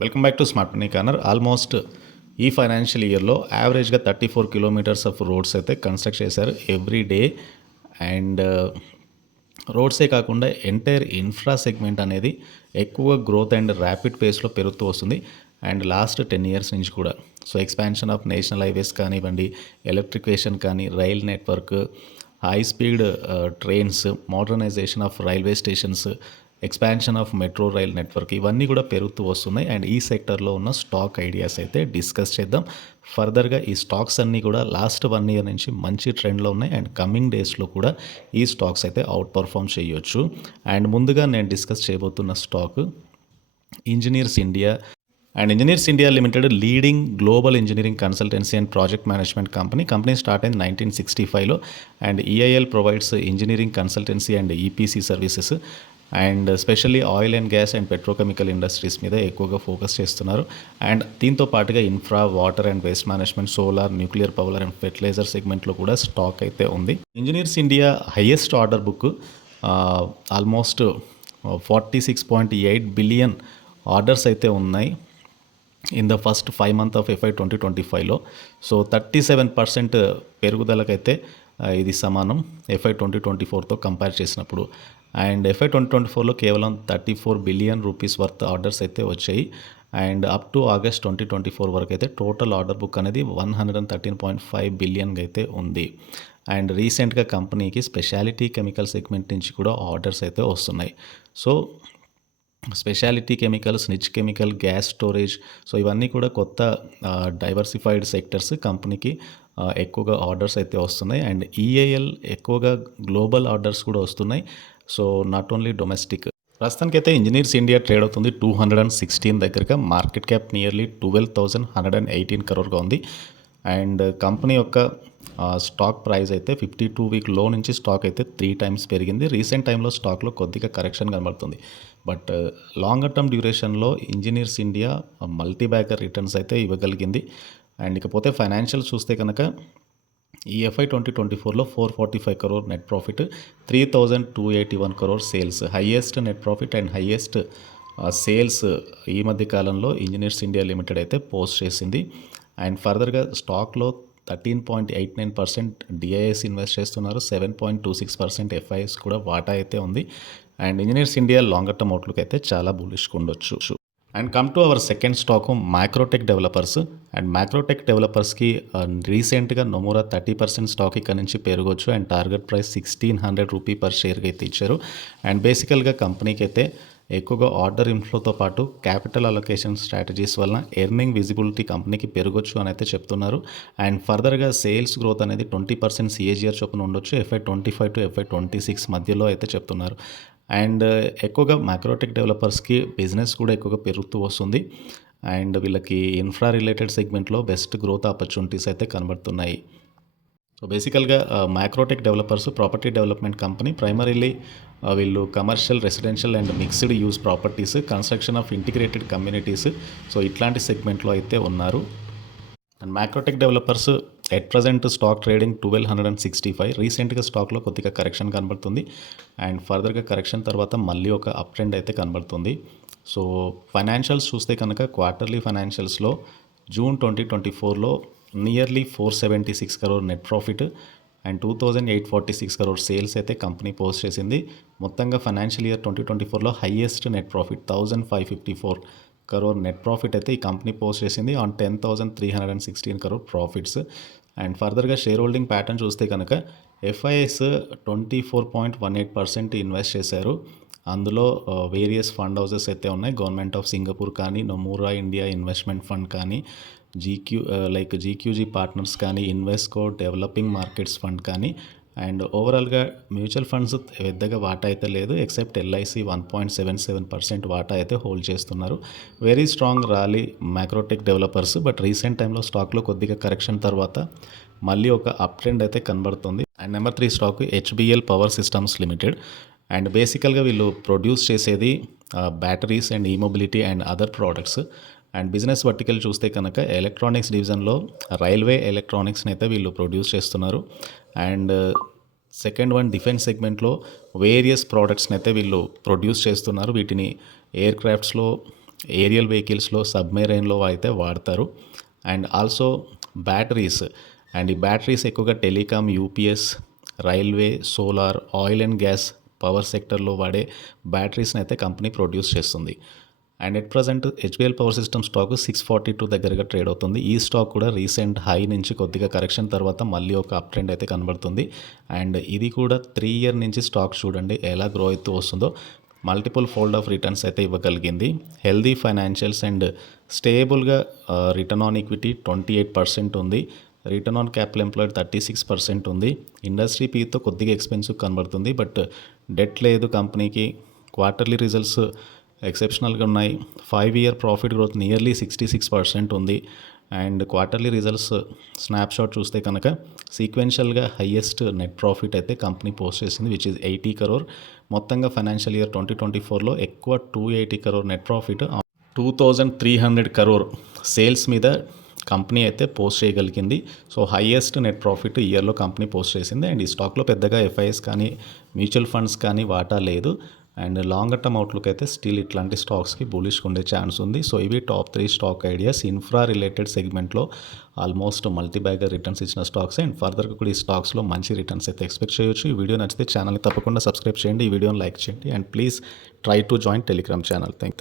Welcome back to smart money corner. Almost ఈ financial ఇయర్లో యావరేజ్గా 34 కిలోమీటర్స్ ఆఫ్ రోడ్స్ అయితే కన్స్ట్రక్ట్ చేశారు ఎవ్రీ డే. అండ్ రోడ్సే కాకుండా ఎంటైర్ ఇన్ఫ్రా సెగ్మెంట్ అనేది ఎక్కువ గ్రోత్ అండ్ ర్యాపిడ్ పేస్లో పెరుగుతూ వస్తుంది. అండ్ లాస్ట్ 10 ఇయర్స్ నుంచి కూడా so expansion of national highways కానివ్వండి, ఎలక్ట్రిఫికేషన్ కానీ, rail network, high speed trains, modernisation of railway stations, expansion of metro rail network, ఇవన్నీ కూడా పెరుగుతూ వస్తున్నాయి. అండ్ ఈ సెక్టర్లో ఉన్న స్టాక్ ఐడియాస్ అయితే డిస్కస్ చేద్దాం. ఫర్దర్గా ఈ స్టాక్స్ అన్నీ కూడా లాస్ట్ 1 ఇయర్ నుంచి మంచి ట్రెండ్లో ఉన్నాయి. అండ్ కమింగ్ డేస్లో కూడా ఈ స్టాక్స్ అయితే అవుట్ పర్ఫామ్ చేయొచ్చు. అండ్ ముందుగా నేను డిస్కస్ చేయబోతున్న stock engineers India. And engineers India limited leading global engineering consultancy and project management company start అయింది 1965లో. And EIL provides engineering consultancy and EPC services. And specially oil and gas and petrochemical industries మీద ఎక్కువగా focus చేస్తున్నారు. And దీంతో పాటుగా infra, water and waste management, solar, nuclear power and fertilizer సెగ్మెంట్లో కూడా stock అయితే ఉంది. Engineers India highest order book almost 46.8 billion orders అయితే ఉన్నాయి in the first 5 months of FY 2025లో. సో 37% పెరుగుదలకైతే ఇది సమానం FY 2024తో కంపేర్ చేసినప్పుడు. అండ్ FY 2024లో కేవలం 34 బిలియన్ రూపీస్ వర్త్ ఆర్డర్స్ అయితే వచ్చాయి. అండ్ అప్ టు ఆగస్ట్ 2024 వరకు అయితే టోటల్ ఆర్డర్ బుక్ అనేది 113.5 బిలియన్గా అయితే ఉంది. అండ్ రీసెంట్గా కంపెనీకి స్పెషాలిటీ కెమికల్ సెగ్మెంట్ నుంచి కూడా ఆర్డర్స్ అయితే వస్తున్నాయి. So speciality chemicals, niche chemical, gas storage, so ఇవన్నీ కూడా కొత్త డైవర్సిఫైడ్ సెక్టర్స్. కంపెనీకి ఎక్కువగా ఆర్డర్స్ అయితే వస్తున్నాయి. అండ్ ఈఏఎల్ ఎక్కువగా గ్లోబల్ ఆర్డర్స్ కూడా వస్తున్నాయి. So not only domestic. ప్రస్తుతానికైతే ఇంజనీర్స్ ఇండియా ట్రేడ్ అవుతుంది 216 దగ్గరగా. మార్కెట్ క్యాప్ నియర్లీ 12,118 crore ఉంది. అండ్ కంపెనీ యొక్క స్టాక్ ప్రైస్ అయితే 52 వీక్ లో నుంచి స్టాక్ అయితే 3 times పెరిగింది. రీసెంట్ టైంలో స్టాక్లో కొద్దిగా కరెక్షన్ కనబడుతుంది. బట్ లాంగర్ టర్మ్ డ్యూరేషన్లో engineers India multi bagger returns అయితే ఇవ్వగలిగింది. అండ్ ఇకపోతే ఫైనాన్షియల్ చూస్తే కనుక ఈ FY 2024లో 445 crore net profit, 3,281 crore sales, highest net profit and highest sales ఈ మధ్య కాలంలో ఇంజనీర్స్ ఇండియా లిమిటెడ్ అయితే పోస్ట్ చేసింది. అండ్ ఫర్దర్గా స్టాక్లో 13.89% డిఐఎస్ ఇన్వెస్ట్ చేస్తున్నారు, 7.26% ఎఫ్ఐఎస్ కూడా వాటా అయితే ఉంది. And engineers India longer term outlook అయితే చాలా బులిష్గా ఉండొచ్చు. And come to our second stock Microtech developers. And Microtech డెవలపర్స్కి రీసెంట్గా నొమూరా 30% స్టాక్ ఇక్కడ నుంచి పెరగవచ్చు. And target price 1,600 rupee per షేర్కి అయితే ఇచ్చారు. అండ్ బేసికల్గా కంపెనీకి అయితే ఎక్కువగా ఆర్డర్ ఇన్ఫ్లోతో పాటు క్యాపిటల్ అలొకేషన్ స్ట్రాటజీస్ వలన ఎర్నింగ్ విజిబిలిటీ కంపెనీకి పెరగొచ్చు అని అయితే చెప్తున్నారు. అండ్ ఫర్దర్గా సేల్స్ గ్రోత్ అనేది 20% CAGR చొప్పున ఉండొచ్చు FY 2025 to FY 2026 మధ్యలో అయితే చెప్తున్నారు. అండ్ ఎక్కువగా మైక్రోటెక్ డెవలపర్స్కి బిజినెస్ కూడా ఎక్కువగా పెరుగుతూ వస్తుంది. అండ్ వీళ్ళకి ఇన్ఫ్రా రిలేటెడ్ సెగ్మెంట్లో బెస్ట్ గ్రోత్ ఆపర్చునిటీస్ అయితే కనబడుతున్నాయి. సో బేసికల్గా Microtech developers property development company. Primarily వీళ్ళు commercial, residential and mixed use properties, construction of integrated communities, so ఇట్లాంటి సెగ్మెంట్లో అయితే ఉన్నారు. And Microtech developers at present stock trading 1,265. రీసెంట్గా స్టాక్లో కొద్దిగా కరెక్షన్ కనబడుతుంది. అండ్ ఫర్దర్గా కరెక్షన్ తర్వాత మళ్ళీ ఒక అప్ ట్రెండ్ అయితే కనబడుతుంది. సో ఫైనాన్షియల్స్ చూస్తే కనుక క్వార్టర్లీ ఫైనాన్షియల్స్లో జూన్ 2024లో nearly 476 crore net profit and 2,846 crore sales అయితే కంపెనీ పోస్ట్ చేసింది. మొత్తంగా ఫైనాన్షియల్ ఇయర్ 2024లో highest net profit 1,554 crore net profit అయితే ఈ కంపెనీ పోస్ట్ చేసింది ఆన్ 10,316 crore ప్రాఫిట్స్. అండ్ ఫర్దర్గా షేర్ హోల్డింగ్ ప్యాటర్న్ చూస్తే కనుక ఎఫ్ఐఎస్ 24.18% ఇన్వెస్ట్ చేశారు. అందులో వేరియస్ ఫండ్ హౌసెస్ అయితే ఉన్నాయి. గవర్నమెంట్ ఆఫ్ సింగపూర్ కానీ, నొమూరా ఇండియా ఇన్వెస్ట్మెంట్ ఫండ్ కానీ, జీక్యూజీ పార్ట్నర్స్ కానీ, ఇన్వెస్కో డెవలపింగ్ మార్కెట్స్ ఫండ్ కానీ. అండ్ ఓవరాల్గా మ్యూచువల్ ఫండ్స్ పెద్దగా వాటా అయితే లేదు, ఎక్సెప్ట్ LIC 1.77% వాటా అయితే హోల్డ్ చేస్తున్నారు. Very strong rally Microtek developers. But recent టైంలో స్టాక్లో కొద్దిగా కరెక్షన్ తర్వాత మళ్ళీ ఒక అప్ ట్రెండ్ అయితే కనబడుతుంది. And number 3 stock HBL power systems limited. And బేసికల్గా వీళ్ళు ప్రొడ్యూస్ చేసేది batteries and e mobility and other products. And business vertical చూస్తే కనుక ఎలక్ట్రానిక్స్ డివిజన్లో రైల్వే ఎలక్ట్రానిక్స్ని అయితే వీళ్ళు ప్రొడ్యూస్ చేస్తున్నారు. అండ్ సెకండ్ వన్ డిఫెన్స్ సెగ్మెంట్లో వేరియస్ ప్రోడక్ట్స్ని అయితే వీళ్ళు ప్రొడ్యూస్ చేస్తున్నారు. వీటిని ఎయిర్ క్రాఫ్ట్స్లో ఏరియల్ వెహికల్స్లో, సబ్మెరైన్లో అయితే వాడతారు. అండ్ ఆల్సో బ్యాటరీస్, అండ్ ఈ బ్యాటరీస్ ఎక్కువగా telecom, UPS, railway, solar, oil and gas power సెక్టర్లో వాడే బ్యాటరీస్ని అయితే కంపెనీ ప్రొడ్యూస్ చేస్తుంది. And at present HBL power system stock 642 దగ్గరగా ట్రేడ్ అవుతుంది. ఈ స్టాక్ కూడా రీసెంట్ హై నుంచి కొద్దిగా కరెక్షన్ తర్వాత మళ్ళీ ఒక అప్ ట్రెండ్ అయితే కనబడుతుంది. అండ్ ఇది కూడా 3 ఇయర్ నుంచి స్టాక్ చూడండి ఎలా గ్రో అవుతూ వస్తుందో, మల్టిపుల్ ఫోల్డ్ ఆఫ్ రిటర్న్స్ అయితే ఇవ్వగలిగింది. హెల్దీ ఫైనాన్షియల్స్ అండ్ స్టేబుల్గా రిటర్న్ ఆన్ ఈక్విటీ 28% ఉంది. రిటర్న్ ఆన్ క్యాపిటల్ ఎంప్లాయిడ్ 36% ఉంది. ఇండస్ట్రీ పీతో కొద్దిగా ఎక్స్పెన్సివ్ కనబడుతుంది, బట్ డెట్ లేదు కంపెనీకి. క్వార్టర్లీ రిజల్ట్స్ ఎక్సెప్షనల్గా ఉన్నాయి. 5 ఇయర్ ప్రాఫిట్ గ్రోత్ నియర్లీ 66% ఉంది. అండ్ క్వార్టర్లీ రిజల్ట్స్ స్నాప్షాట్ చూస్తే కనుక సీక్వెన్షియల్గా హయ్యెస్ట్ నెట్ ప్రాఫిట్ అయితే కంపెనీ పోస్ట్ చేసింది, విచ్ ఇస్ 80 crore. మొత్తంగా ఫైనాన్షియల్ ఇయర్ 2024లో ఎక్కువ 280 crore net profit, 2300 crore sales మీద కంపెనీ అయితే పోస్ట్ చేయగలిగింది. సో హైయెస్ట్ నెట్ ప్రాఫిట్ ఇయర్లో కంపెనీ పోస్ట్ చేసింది. అండ్ ఈ స్టాక్లో పెద్దగా ఎఫ్ఐఎస్ కానీ మ్యూచువల్ ఫండ్స్ కానీ వాటా లేదు. అండ్ లాంగర్ టర్మ్ అవుట్లుక్ అయితే స్టిల్ ఇట్లాంటి స్టాక్స్కి బులిష్గా ఉండే ఛాన్స్ ఉంది. సో ఇవి top 3 stock ideas. Infra related సెగ్మెంట్లో ఆల్మోస్ట్ మల్టీ బ్యాగర్ రిటర్న్స్ ఇచ్చిన స్టాక్స్. అండ్ ఫర్దర్గా కూడా ఈ స్టాక్స్లో మంచి రిటర్న్స్ అయితే ఎక్స్పెక్ట్ చేయొచ్చు. ఈ వీడియో నచ్చితే ఛానల్ని తప్పకుండా సబ్స్క్రైబ్ చేయండి, ఈ వీడియోని లైక్ చేయండి, and please try to join Telegram channel. Thank